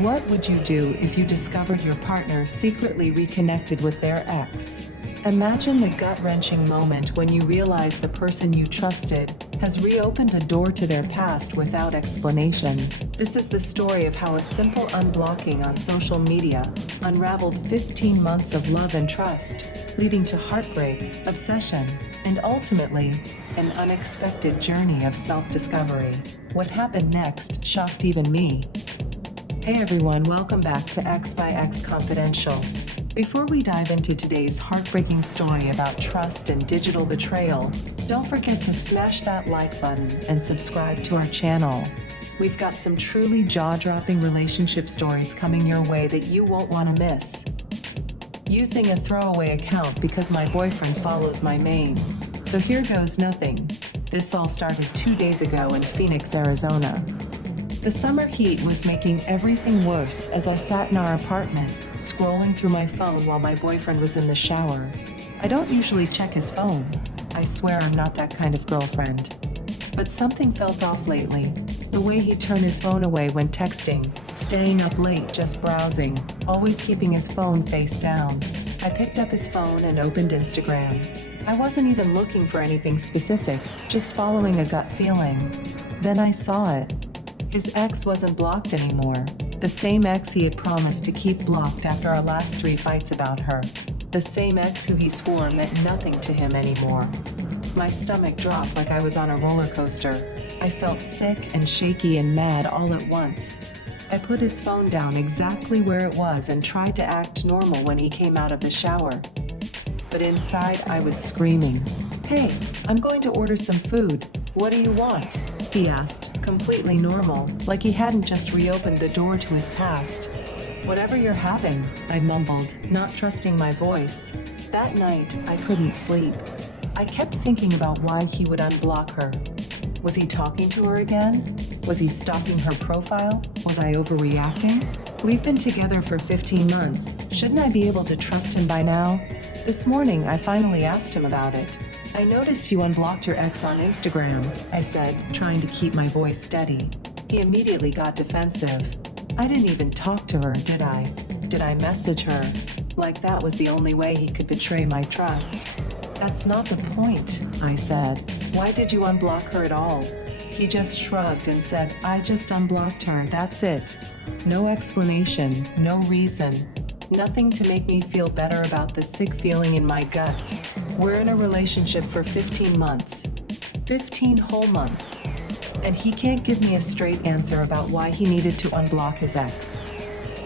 What would you do if you discovered your partner secretly reconnected with their ex? Imagine the gut-wrenching moment when you realize the person you trusted has reopened a door to their past without explanation. This is the story of how a simple unblocking on social media unraveled 15 months of love and trust, leading to heartbreak, obsession, and ultimately, an unexpected journey of self-discovery. What happened next shocked even me. Hey everyone, welcome back to X by X Confidential. Before we dive into today's heartbreaking story about trust and digital betrayal, don't forget to smash that like button and subscribe to our channel. We've got some truly jaw-dropping relationship stories coming your way that you won't want to miss. Using a throwaway account because my boyfriend follows my main. So here goes nothing. This all started 2 days ago in Phoenix, Arizona. The summer heat was making everything worse as I sat in our apartment, scrolling through my phone while my boyfriend was in the shower. I don't usually check his phone. I swear I'm not that kind of girlfriend. But something felt off lately. The way he turned his phone away when texting, staying up late just browsing, always keeping his phone face down. I picked up his phone and opened Instagram. I wasn't even looking for anything specific, just following a gut feeling. Then I saw it. His ex wasn't blocked anymore. The same ex he had promised to keep blocked after our last 3 fights about her. The same ex who he swore meant nothing to him anymore. My stomach dropped like I was on a roller coaster. I felt sick and shaky and mad all at once. I put his phone down exactly where it was and tried to act normal when he came out of the shower. But inside I was screaming. "Hey, I'm going to order some food. What do you want?" he asked, completely normal, like he hadn't just reopened the door to his past. "Whatever you're having," I mumbled, not trusting my voice. That night, I couldn't sleep. I kept thinking about why he would unblock her. Was he talking to her again? Was he stalking her profile? Was I overreacting? We've been together for 15 months. Shouldn't I be able to trust him by now? This morning, I finally asked him about it. "I noticed you unblocked your ex on Instagram," I said, trying to keep my voice steady. He immediately got defensive. "I didn't even talk to her, did I? Did I message her?" Like that was the only way he could betray my trust. "That's not the point," I said. "Why did you unblock her at all?" He just shrugged and said, "I just unblocked her, that's it. No explanation, no reason. Nothing to make me feel better about the sick feeling in my gut. We're in a relationship for 15 months. 15 whole months. And he can't give me a straight answer about why he needed to unblock his ex.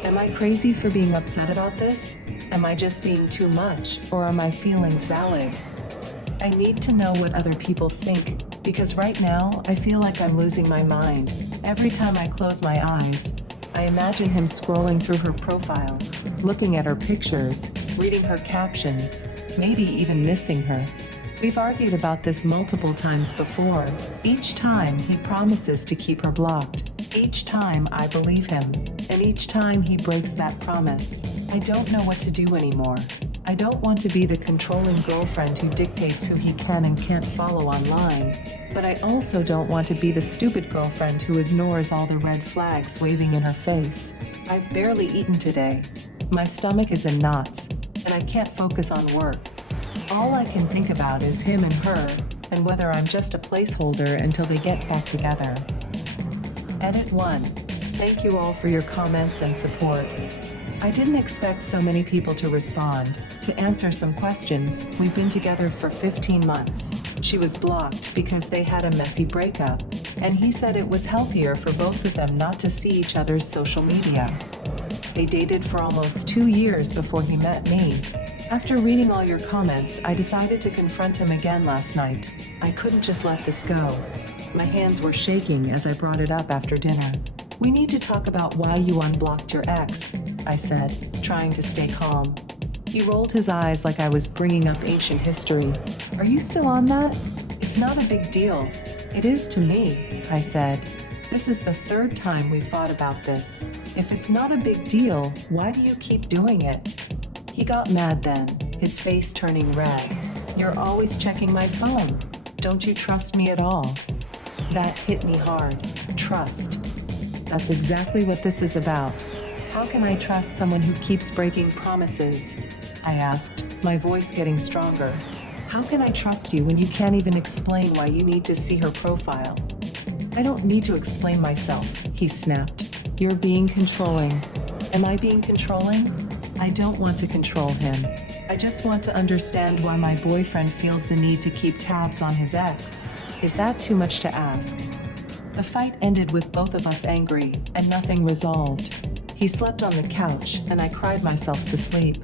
Am I crazy for being upset about this? Am I just being too much, or are my feelings valid? I need to know what other people think, because right now I feel like I'm losing my mind. Every time I close my eyes, I imagine him scrolling through her profile, looking at her pictures, reading her captions, maybe even missing her. We've argued about this multiple times before. Each time he promises to keep her blocked. Each time I believe him, and each time he breaks that promise. I don't know what to do anymore. I don't want to be the controlling girlfriend who dictates who he can and can't follow online. But I also don't want to be the stupid girlfriend who ignores all the red flags waving in her face. I've barely eaten today. My stomach is in knots, and I can't focus on work. All I can think about is him and her, and whether I'm just a placeholder until they get back together. Edit 1. Thank you all for your comments and support. I didn't expect so many people to respond. To answer some questions, we've been together for 15 months. She was blocked because they had a messy breakup, and he said it was healthier for both of them not to see each other's social media. They dated for almost 2 years before he met me. After reading all your comments, I decided to confront him again last night. I couldn't just let this go. My hands were shaking as I brought it up after dinner. "We need to talk about why you unblocked your ex," I said, trying to stay calm. He rolled his eyes like I was bringing up ancient history. "Are you still on that?" "It's not a big deal." "It is to me," I said. "This is the 3rd time we've fought about this. If it's not a big deal, why do you keep doing it?" He got mad then, his face turning red. "You're always checking my phone. Don't you trust me at all?" That hit me hard. Trust. That's exactly what this is about. How can I trust someone who keeps breaking promises? I asked, my voice getting stronger. How can I trust you when you can't even explain why you need to see her profile? I don't need to explain myself, he snapped. You're being controlling. Am I being controlling? I don't want to control him. I just want to understand why my boyfriend feels the need to keep tabs on his ex. Is that too much to ask? The fight ended with both of us angry, and nothing resolved. He slept on the couch, and I cried myself to sleep.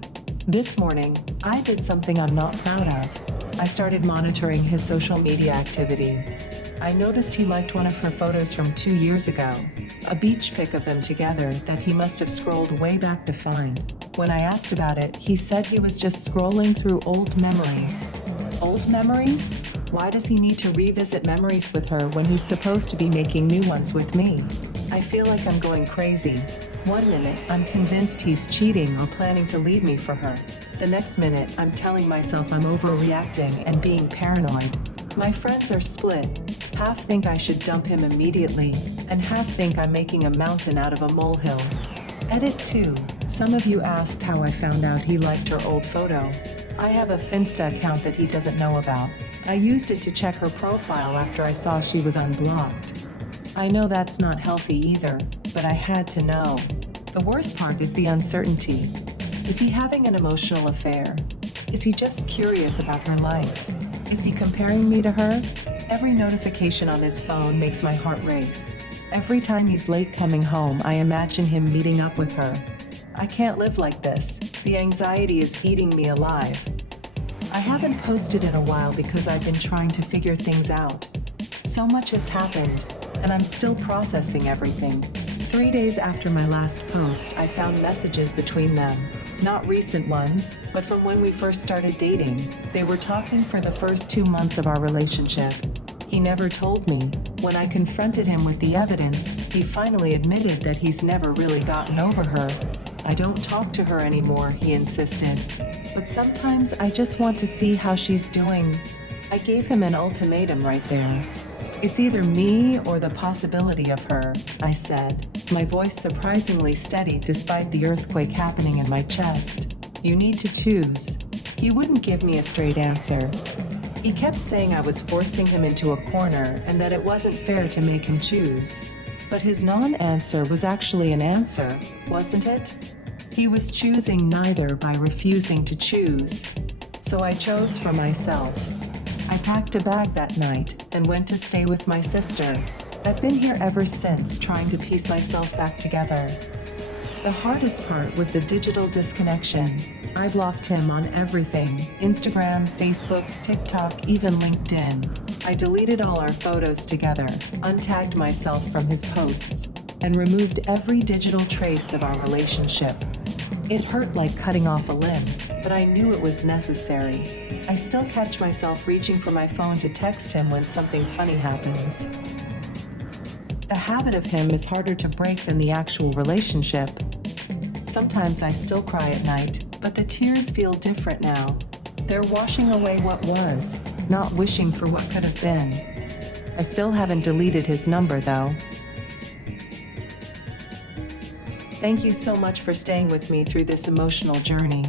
This morning, I did something I'm not proud of. I started monitoring his social media activity. I noticed he liked one of her photos from 2 years ago, a beach pic of them together that he must have scrolled way back to find. When I asked about it, he said he was just scrolling through old memories. Old memories? Why does he need to revisit memories with her when he's supposed to be making new ones with me? I feel like I'm going crazy. One minute, I'm convinced he's cheating or planning to leave me for her. The next minute, I'm telling myself I'm overreacting and being paranoid. My friends are split. Half think I should dump him immediately, and half think I'm making a mountain out of a molehill. Edit 2. Some of you asked how I found out he liked her old photo. I have a Finsta account that he doesn't know about. I used it to check her profile after I saw she was unblocked. I know that's not healthy either, but I had to know. The worst part is the uncertainty. Is he having an emotional affair? Is he just curious about her life? Is he comparing me to her? Every notification on his phone makes my heart race. Every time he's late coming home, I imagine him meeting up with her. I can't live like this. The anxiety is eating me alive. I haven't posted in a while because I've been trying to figure things out. So much has happened, and I'm still processing everything. 3 days after my last post, I found messages between them. Not recent ones, but from when we first started dating. They were talking for the first 2 months of our relationship. He never told me. When I confronted him with the evidence, he finally admitted that he's never really gotten over her. I don't talk to her anymore, he insisted. But sometimes I just want to see how she's doing. I gave him an ultimatum right there. It's either me or the possibility of her, I said, my voice surprisingly steady despite the earthquake happening in my chest. You need to choose. He wouldn't give me a straight answer. He kept saying I was forcing him into a corner and that it wasn't fair to make him choose. But his non-answer was actually an answer, wasn't it? He was choosing neither by refusing to choose. So I chose for myself. I packed a bag that night and went to stay with my sister. I've been here ever since, trying to piece myself back together. The hardest part was the digital disconnection. I blocked him on everything: Instagram, Facebook, TikTok, even LinkedIn. I deleted all our photos together, untagged myself from his posts, and removed every digital trace of our relationship. It hurt like cutting off a limb, but I knew it was necessary. I still catch myself reaching for my phone to text him when something funny happens. The habit of him is harder to break than the actual relationship. Sometimes I still cry at night, but the tears feel different now. They're washing away what was, not wishing for what could have been. I still haven't deleted his number though. Thank you so much for staying with me through this emotional journey.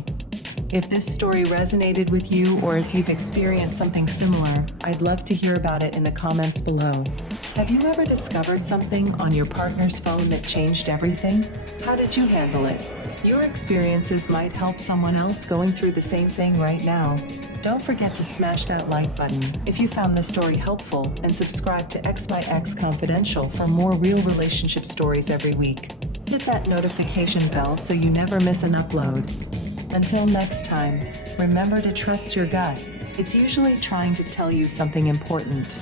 If this story resonated with you, or if you've experienced something similar, I'd love to hear about it in the comments below. Have you ever discovered something on your partner's phone that changed everything? How did you handle it? Your experiences might help someone else going through the same thing right now. Don't forget to smash that like button if you found this story helpful, and subscribe to X by X Confidential for more real relationship stories every week. Hit that notification bell so you never miss an upload. Until next time, remember to trust your gut. It's usually trying to tell you something important.